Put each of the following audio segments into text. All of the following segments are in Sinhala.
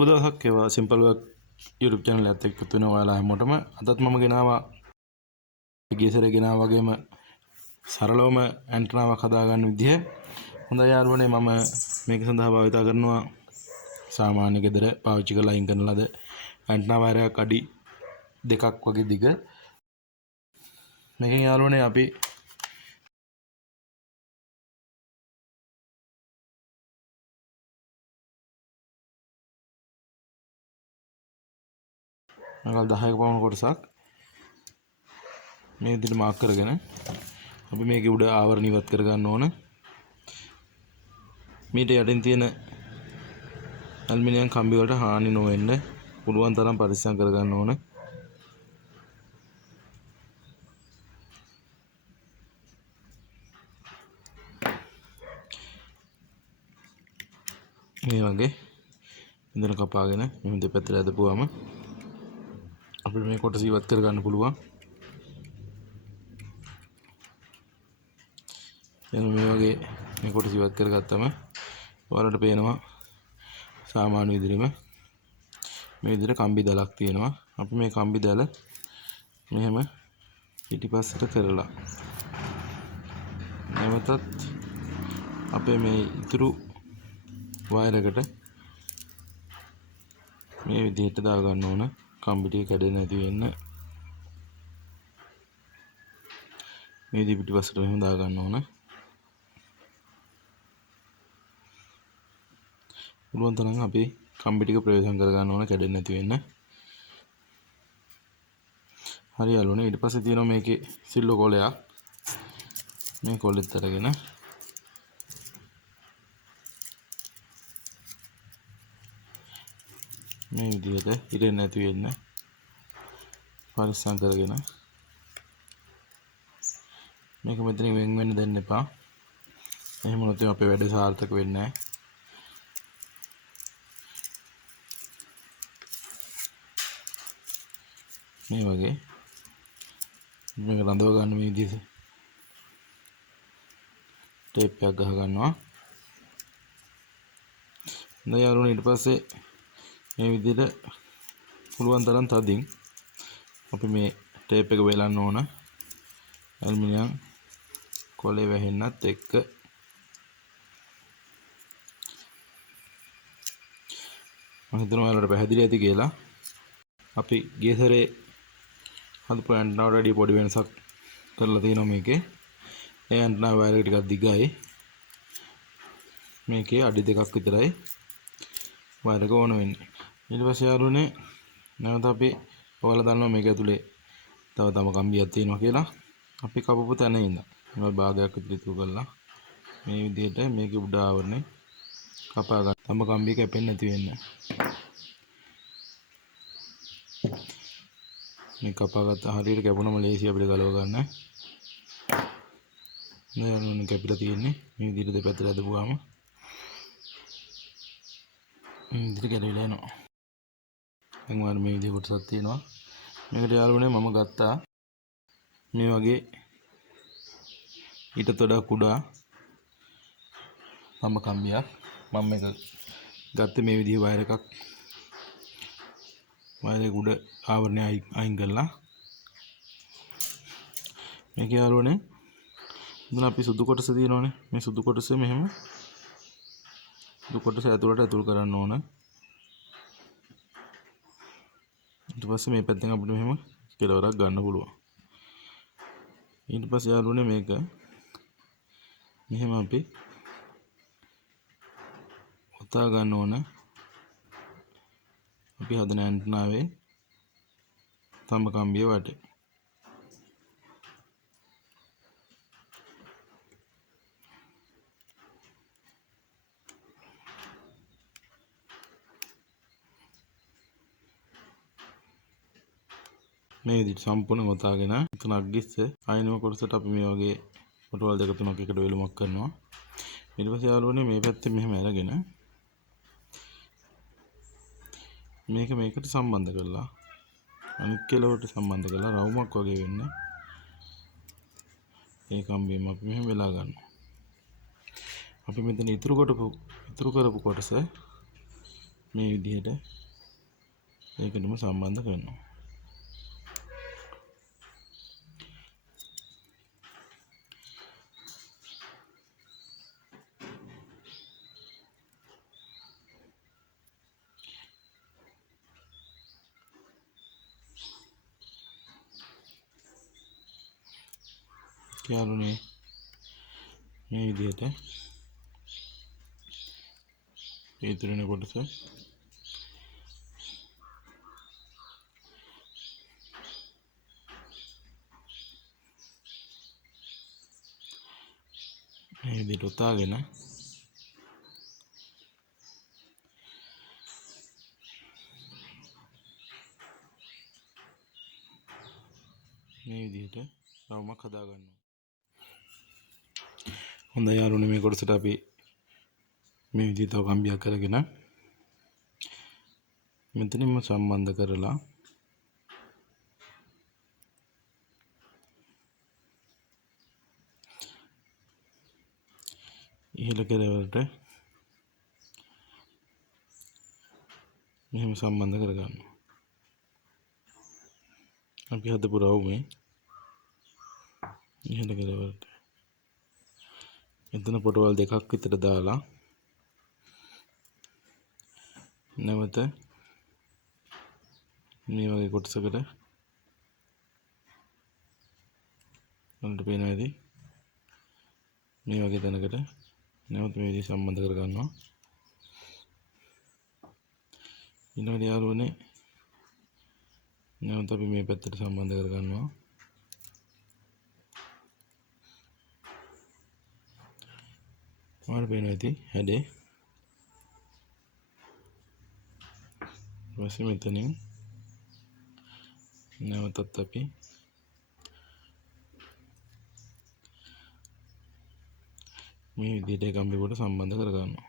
සුබ දවසක් ඒවා සිම්පල් වර්ක් YouTube channel එකත් එක්ක තුන ඔයාලා හැමෝටම අදත් මම ගෙනාවා ගියසරේ ගෙනාවා වගේම සරලවම ඇන්ටනාවක් හදාගන්න විදිහ. හොඳයි යාළුවනේ මම මේක සඳහා භාවිත කරනවා සාමාන්‍ය ගෙදර පාවිච්චි කරලා අයින් කරන ලද ඇන්ටනා වයරයක් අඩි 2ක් වගේ දිග. මේකෙන් යාළුවනේ අපි අඟල් 10ක පමණ කොටසක් මේ විදිහට මාක් කරගෙන අපි මේකේ උඩ ආවරණ ඉවත් කර ගන්න ඕන. මීට යටින් තියෙන ඇලුමිනියම් කම්බි වලට හානි නොවෙන්න පුළුවන් තරම් පරිස්සම් කර ගන්න ඕන. මේ වගේ ඉඳන් කපාගෙන මෙහෙම දෙපැත්තට ඇදපුවාම අපිට මේ කොටස ඉවත් කර ගන්න පුළුවන්. එන මේ වගේ මේ කොටස ඉවත් කරගත්තම ඔයාලට පේනවා සාමාන්‍ය විදිහටම මේ විදිහට කම්බි දැලක් තියෙනවා. අපි මේ කම්බි දැල මෙහෙම පිටිපස්සට කරලා නැවතත් අපේ මේ ඉතුරු වයර් එකට මේ විදිහට දා ගන්න ඕන. කම්බි ටික කැඩෙන්නේ නැති වෙන්න මේ විදිහ පිටිපස්සට මෙහෙම දා ගන්න ඕන. පුළුවන් තරම් අපි කම්බි ටික ප්‍රවේශම් කර ගන්න ඕන කැඩෙන්නේ නැති වෙන්න. හරි යාළුවනේ ඊට පස්සේ තියෙනවා මේකේ සිල්ලෝ කොලයක්. මේ කොලෙත් අරගෙන මේ විදිහට ඉරෙන්නේ නැති වෙන්න පරිස්සම් කරගෙන මේක මෙතනින් වෙන් වෙන්න දෙන්න එපා. එහෙම වුණොත් අපේ වැඩේ සාර්ථක වෙන්නේ නැහැ. මේ වගේ මේක රඳව ගන්න මේ විදිහට ටේප් එකක් ගහ ගන්නවා. දැන් යාළුවනේ ඊට පස්සේ මේ විදිහට පුළුවන් තරම් තදින් අපි මේ ටේප් එක වෙලන්න ඕන. ඇලුමිනියම් කොලේ වැහෙන්නත් එක්ක මම හිතනවා ඔයාලට පැහැදිලි ඇති කියලා. අපි ගිය සැරේ හදපු ඇන්ටනාවට වැඩිය පොඩි වෙනසක් කරලා තියෙනවා මේකේ. ඒ ඇන්ටනා වයර් එක ටිකක් දිගයි. මේකේ අඩි 2ක් විතරයි වයර් එක ඕන වෙන්නේ. ඊට පස්සේ යාළුවනේ නැවත අපි ඔයාලා දන්නවා මේක ඇතුලේ තව කම්බියක් තියෙනවා කියලා. අපි කපපු තැන ඉඳන් මේ භාගයක් විතර ඉතුරු කරලා මේ විදිහට මේකේ උඩ ආවරණේ කපා ගන්න. තම කම්බිය කැපෙන්නේ නැති වෙන්න. මේ කපාගත්ත හරියට කැපුණම ලේසි අපිට ගලව ගන්න. දැන් කැපිලා තියෙන්නේ මේ විදිහට දෙපැත්තට අදපුවාම මේ විදිහට ගැලවිලා යනවා. දැන් ඔයාලා මේ විදිහ කොටසක් තියෙනවා. මේකට යාළුවනේ මම ගත්තා මේ වගේ ඊටත් වඩා කුඩා තම කම්බියක්. මම මේක ගත්තේ මේ විදිහ වයර් එකක් වයර් එක උඩ ආවරණය අයින් කරලා. මේක යාළුවනේ දැන් අපි සුදු කොටස තියෙනවනේ. මේ සුදු කොටස මෙහෙම සුදු කොටස ඇතුළට ඇතුල් කරන්න ඕන. ඊට පස්සේ මේ පැත්තෙන් අපිට මෙහෙම කෙලවරක් ගන්න පුළුවන්. ඊට පස්සේ යාළුවනේ මේක මෙහෙම අපි ඔතා ගන්න ඕන. අපි හදන ඇන්ටනාවේ තඹ කම්බිය වටේ. මේ විදිහට සම්පූර්ණ ඔතාගෙන එතන අග්ගිස්ස අයිනම කොටසට අපි මේ වගේ කොටවල් දෙක තුනක් එකට වෙලුමක් කරනවා. ඊට පස්සේ යාළුවනේ මේ පැත්තේ මෙහෙම අරගෙන මේකට සම්බන්ධ කරලා අනිත් කෙලවට සම්බන්ධ කරලා රවුමක් වගේ වෙන්න ඒ කම්බියම අපි මෙහෙම වෙලා ගන්නවා. අපි මෙතන ඉතුරු කරපු කොටස මේ විදිහට ඒකටම සම්බන්ධ කරනවා. යාළුවනේ මේ විදිහට ඉතුරුන කොටස මේ විදිහට උතාගෙන මේ විදිහට රවුමක් හදා ගන්නවා. හොඳයි යාළුවනේ මේ කොටසට අපි මේ විදිහට තව කම්බියක් කරගෙන මෙතනින්ම සම්බන්ධ කරලා ඉහළ කෙළවරට මෙහෙම සම්බන්ධ කරගන්නවා. අපි හදපු රවුමේ ඉහළ කෙළවරට එතන පොටවල් දෙකක් විතර දාලා නැවත මේ වගේ කොටසකට වලට පේනවා ඇති මේ වගේ තැනකට නැවත මේ විදිහට සම්බන්ධ කරගන්නවා. ඊළඟට යාළුවනේ නැවත අපි මේ පැත්තට සම්බන්ධ කරගන්නවා. ඔයාලට පේනවා ඇති හැඩේ. ඊපස්සේ මෙතනින් නැවතත් අපි මේ විදිහට කම්බියකට සම්බන්ධ කරගන්නවා.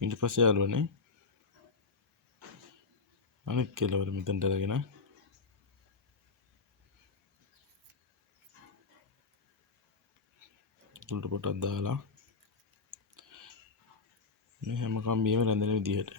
ඊට පස්සේ යාළුවනේ අනිත් කෙළවර මෙතනට අරගෙන උඩට පොටක් දාලා මේ හැම කම්බියෙම රැඳෙන විදිහට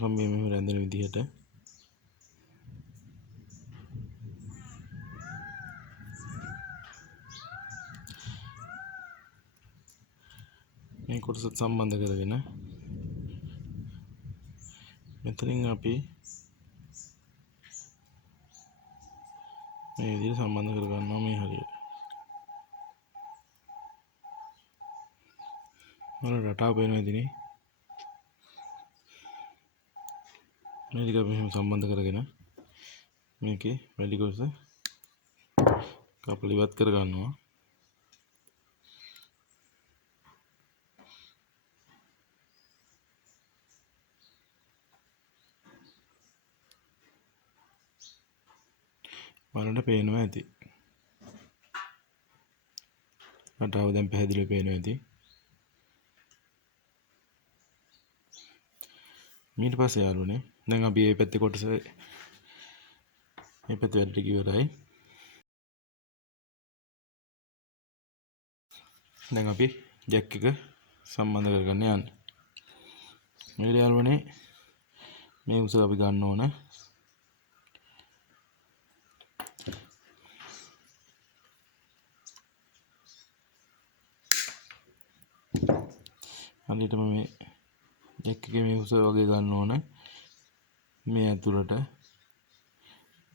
කම්බියෙම රැඳෙන විදිහට මේ කොටසත් සම්බන්ධ කරගෙන මෙතනින් අපි මේ විදිහට සම්බන්ධ කරගන්නවා මේ හරියට. ඔයාලට රටාව පේනවා ඉතින් මේ ටික අපි මෙහෙම සම්බන්ධ කරගෙන මේකේ වැඩි කොටස කපලා ඉවත් කරගන්නවා. ඔයාලට පේනවා ඇති. රටාව දැන් පැහැදිලිව පේනවා ඇති. ඊට පස්සේ යාළුවනේ දැන් අපි මේ පැත්තේ කොටස මේ පැත්තේ වැඩ ටික ඉවරයි. දැන් අපි ජැක් එක සම්බන්ධ කරගන්න යන්නේ. මේ යාළුවනේ මේ උස අපි ගන්න ඕන. හරියටම මේ ජැක් එකේ මේ උස වගේ ගන්න ඕන. මේ ඇතුළට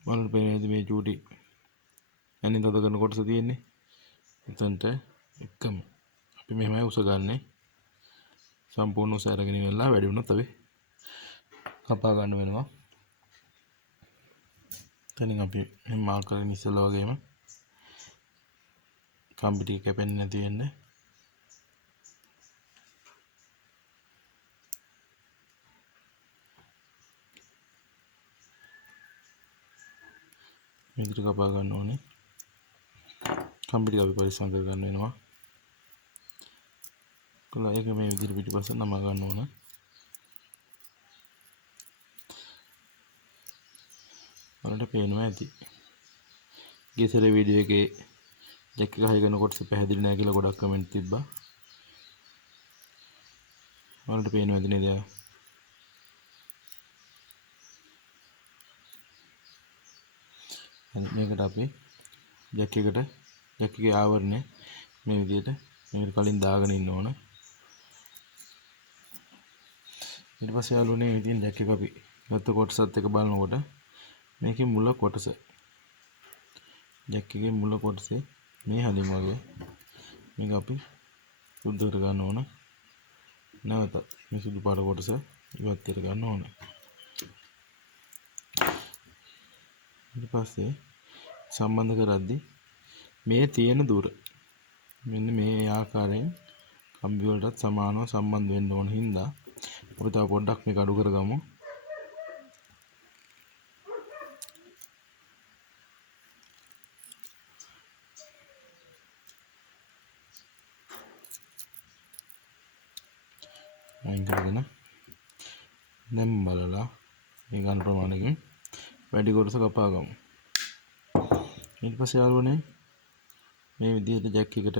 වලට පේනේද මේ චූටි ඇනින් තද කරන කොටස තියෙන්නේ. එතනට එකම අපි මෙහෙමයි උස ගන්නෙ. සම්පූර්ණ උස අරගෙන ඉවරලා වැඩි වුණොත් අපි කපා ගන්න වෙනවා. තනින් අපි මෙහෙම මාක් කරගෙන ඉස්සෙල්ලා වගේම කම්බි ටික කැපෙන්නේ නැති වෙන්න මේ විදිහට කපා ගන්න ඕනේ. කම්බි ටික අපි පරිස්සම් කර ගන්න වෙනවා. කළා ඒක මේ විදිහට පිටිපස්ස නම ගන්න ඕන. ඔයාලට පේනවා ඇති. ගියසර වීඩියෝ එකේ ජැක් එක හයි කොටස පැහැදිලි නැහැ කියලා ගොඩක් කමෙන්ට් තිබ්බා. ඔයාලට පේනවා ඇති නේද? මේකට අපි ජැක් එකේ ආවරණය මේ විදිහට මේකට කලින් දාගෙන ඉන්න ඕන. ඊට පස්සේ යාළුවනේ මේ විදිහින් ජැක් එක අපි ගත්ත කොටසත් එක බලනකොට මේකේ මුල කොටස ජැක් එකේ මුල කොටසේ මේ හලින් වගේ මේක අපි සුද්ධ කර ගන්න ඕන. නැවත මේ සුදු පාට කොටස ඉවත් කර ගන්න ඕන. ඊට පස්සේ සම්බන්ධ කරද්දී මේ තියෙන දුර මෙන්න මේ ආකාරයෙන් කම්බි වලටත් සමානව සම්බන්ධ වෙන්න ඕන හින්දා අපි තව පොඩ්ඩක් මේක අඩු කරගමු. අයින් කරගෙන දැන් බලලා මේ ගන්න ප්‍රමාණයකින් වැඩි කොටස කපා ගමු. ඊට පස්සේ යාළුවනේ මේ විදිහට ජැක් එකට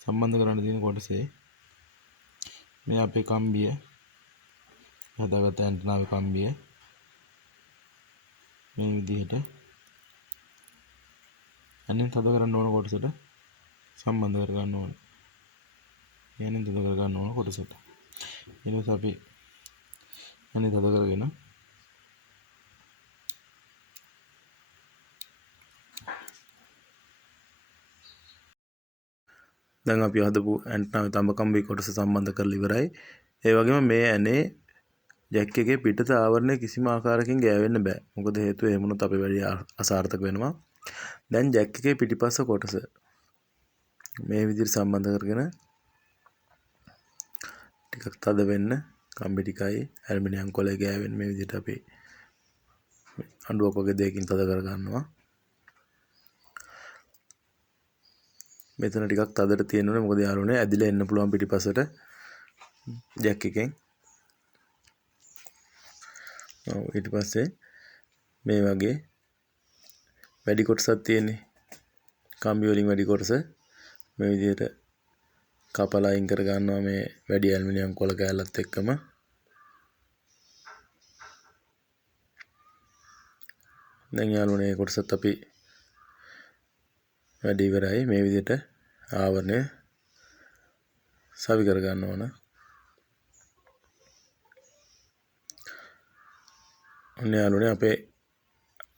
සම්බන්ධ කරන්න තියෙන කොටසේ මේ අපේ කම්බිය හදාගත්ත ඇන්ටනාවේ කම්බිය මේ විදිහට අනිත් තද කරන්න ඕන කොටසට සම්බන්ධ කර ගන්න ඕනේ. යන්නේ තද කර ගන්න ඕන කොටසට. ඊට පස්සේ අපි අනිත් තද කරගෙන දැන් අපි හදපු ඇන්ටනාවේ තඹ කම්බි කොටස සම්බන්ධ කරලා ඉවරයි. ඒ වගේම මේ ඇනේ ජැක් එකේ පිටත ආවරණය කිසිම ආකාරයකින් ගෑවෙන්න බෑ. මොකද හේතුව එහෙම වුණොත් අපේ වැඩි අසාර්ථක වෙනවා. දැන් ජැක් එකේ පිටිපස්ස කොටස මේ විදිහට සම්බන්ධ කරගෙන ටිකක් තද වෙන්න කම්බි ටිකයි ඇලුමිනියම් කොලේ ගෑවෙන්න මේ විදිහට අපි අඬුවක් වගේ දෙයකින් තද කර ගන්නවා. මෙතන ටිකක් තදට තියෙනවනේ මොකද යාළුවනේ ඇදිලා එන්න පුළුවන් පිටිපස්සට ජැක් එකෙන්. ඊට පස්සේ මේ වගේ වැඩි කොටසක් තියෙන්නේ කම්බි වලින් වැඩි කොටස මේ විදිහට කපලා අයින් කර ගන්නවා මේ වැඩි ඇලුමිනියම් කොළ කෑල්ලත් එක්කම. දැන් යාළුවනේ කොටසත් අපි වැඩි ඉවරයි. මේ විදිහට ආවරණය සවි කර ගන්න ඕන. ඔන්න යාළුවනේ අපේ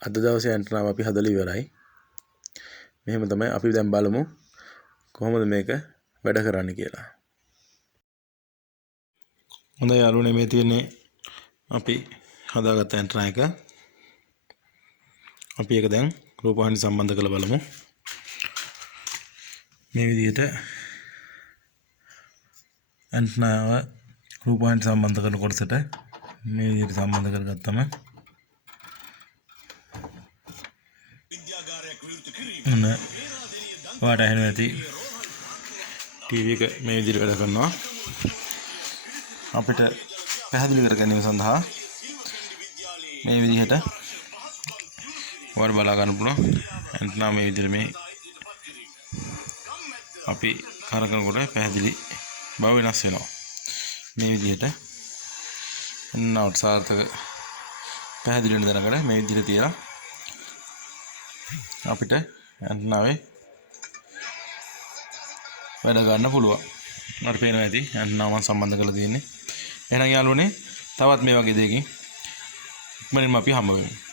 අද දවසේ ඇන්ටනාව අපි හදලා ඉවරයි. මෙහෙම තමයි අපි දැන් බලමු කොහොමද මේක වැඩ කරන්න කියලා. හොඳයි යාළුවනේ මේ තියෙන්නේ අපි හදාගත්ත ඇන්ටනා එක. අපි ඒක දැන් රූපවාහිනිය සම්බන්ධ කරලා බලමු. මේ විදිහට ඇන්ටනාව රූපවාහිනියට සම්බන්ධ කරන කොටසට මේ විදිහට සම්බන්ධ කරගත්තම ඔන්න ඔයාලට ඇහෙනවා ඇති ටීවී එක මේ විදිහට වැඩ කරනවා. අපිට පැහැදිලි කර ගැනීම සඳහා මේ විදිහට ඔයාලට බලා ගන්න පුළුවන් ඇන්ටනා මේ විදිහට මේ අපි කරකනකොට පැහැදිලි බව වෙනස් වෙනවා. මේ විදිහට නවුට් සාර්ථක පැහැදිලි වෙන දැනකට මේ විදිහට තියලා අපිට ඇන්ටනාවේ වැඩ ගන්න පුළුවන්. මට පේනවා ඇති ඇන්ටනාව මම සම්බන්ධ කරලා තියෙන්නේ. එහෙනම් යාළුවනේ තවත් මේ වගේ දෙයකින් ඉක්මනින්ම අපි හම්බ වෙමු.